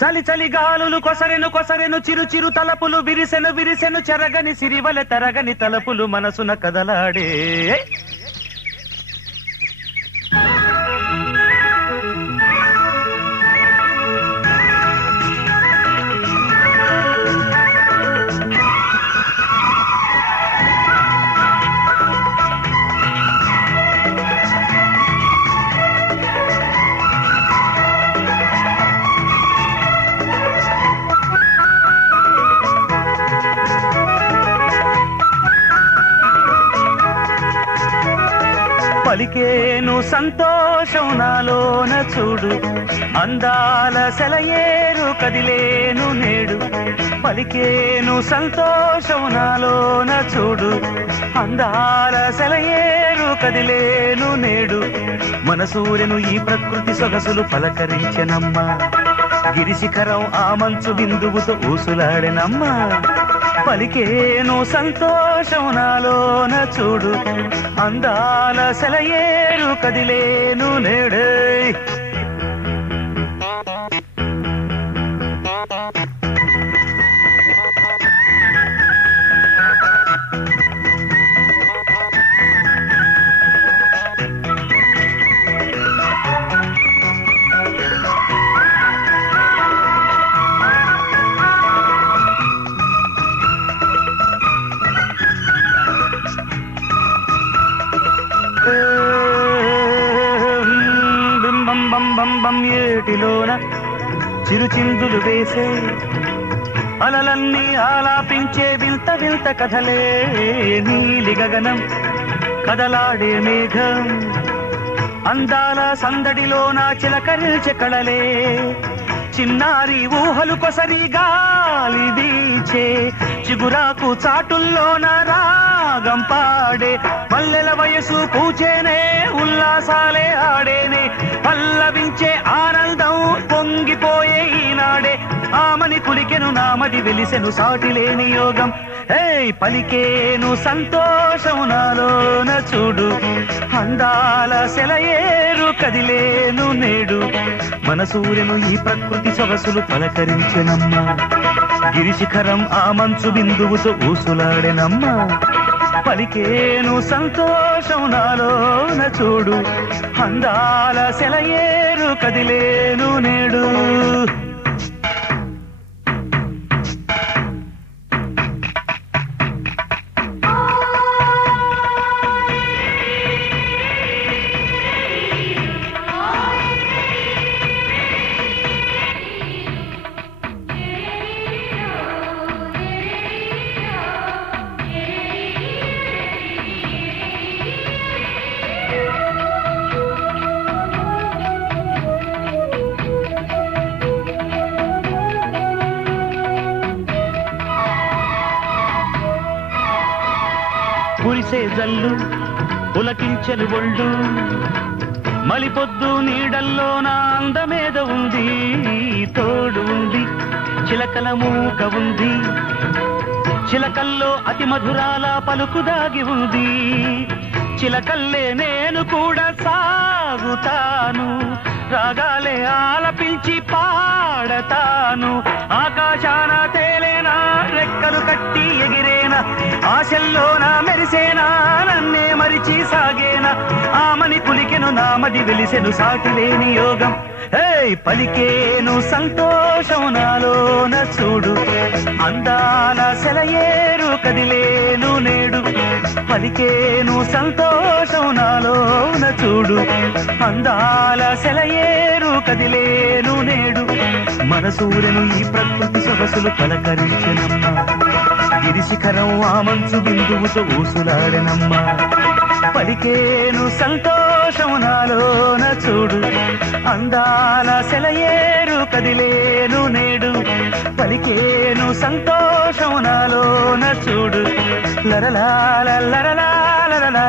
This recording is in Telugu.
చలి చలి గాలులు కొసరెను కొసరెను చిరు చిరు తలపులు విరిసెను విరిసెను చెరగని సిరివల తరగని తలపులు మనసున కదలాడే. పలికేను సంతోషం నాలోన చూడు, అందాల సెలయేరు కదిలేను నేడు. పలికేను సంతోషం నాలోన చూడు, అందాల సెలయేరు కదిలేను నేడు. మనసూరెను ఈ ప్రకృతి సొగసులు పలకరించెనమ్మా, గిరిశిఖరం ఆ మంచు బిందువుతో ఊసులాడెనమ్మా. పలికేను సంతోషం నాలోన చూడు, అందాల సెలయేరు కదిలేను నేడే. బింబం బం బం బం ఏటిలోన చిరుచిందులు వేసే అలలన్నీ ఆలాపించే వింత వింత కథలే. నీలి గగనం కదలాడే మేఘం అందాల సందడిలోన చిలకరిల్చె కళలే. చిన్నారి ఊహలు కొసరి గాలి వీచే చిగురాకు చాటుల్లోన రాగం పాడే. మల్లెల వయసు పూచేనే ఉల్లాసాలే ఆడేనే, పల్లవించే ఆనందం పొంగిపోయే ఈనాడే. ఆమని కులికెను నామది వెలిసెను సాటిలేని యోగం. పలికేను సంతోషం నాలోన చూడు, అందాల సెలయేరు కదిలేను నేడు. మనసూరెను ఈ ప్రకృతి సొగసులు పలకరించెనమ్మా, గిరిశిఖరం ఆ మంచు బిందువుతో ఊసులాడెనమ్మా. పలికేను సంతోషం నాలోన చూడు, అందాల సెలయేరు కదిలేను నేడు. కురిసే జల్లు పులకించెలు ఒళ్ళు, మలిపొద్దు నీడల్లో నా అందమేద ఉంది. తోడు ఉంది చిలకల మూక ఉంది, చిలకల్లో అతి మధురాల పలుకు దాగి ఉంది. చిలకల్లే నేను కూడా సాగుతాను, రాగాలే ఆలపించి పాడతాను. ఆకాశాన తేలేనా రెక్కలు కట్టి ఎగిరేనా, ఆశల్లోన మెరిసేనా నన్నే మరిచి సాగేనా. ఆమని కులికెను నామది వెలిసెను సాటిలేని యోగం. పలికేను సంతోషం నాలోన చూడు, అందాల సెలయేరు కదిలేను నేడు. పలికేను సంతోషం నాలోన చూడు, అందాల సెలయేరు కదిలేను నేడు. మనసూరెను ఈ ప్రకృతి సొగసులు పలకరించెనమ్మా, గిరిశిఖరం ఆ మంచు బిందువుతో ఊసులాడెనమ్మా. పలికేను సంతోషం నాలోన చూడు, అందాల సెలయేరు కదిలేను నేడు. పలికేను సంతోషం నాలోన చూడు, లరలా లరలా లరలా.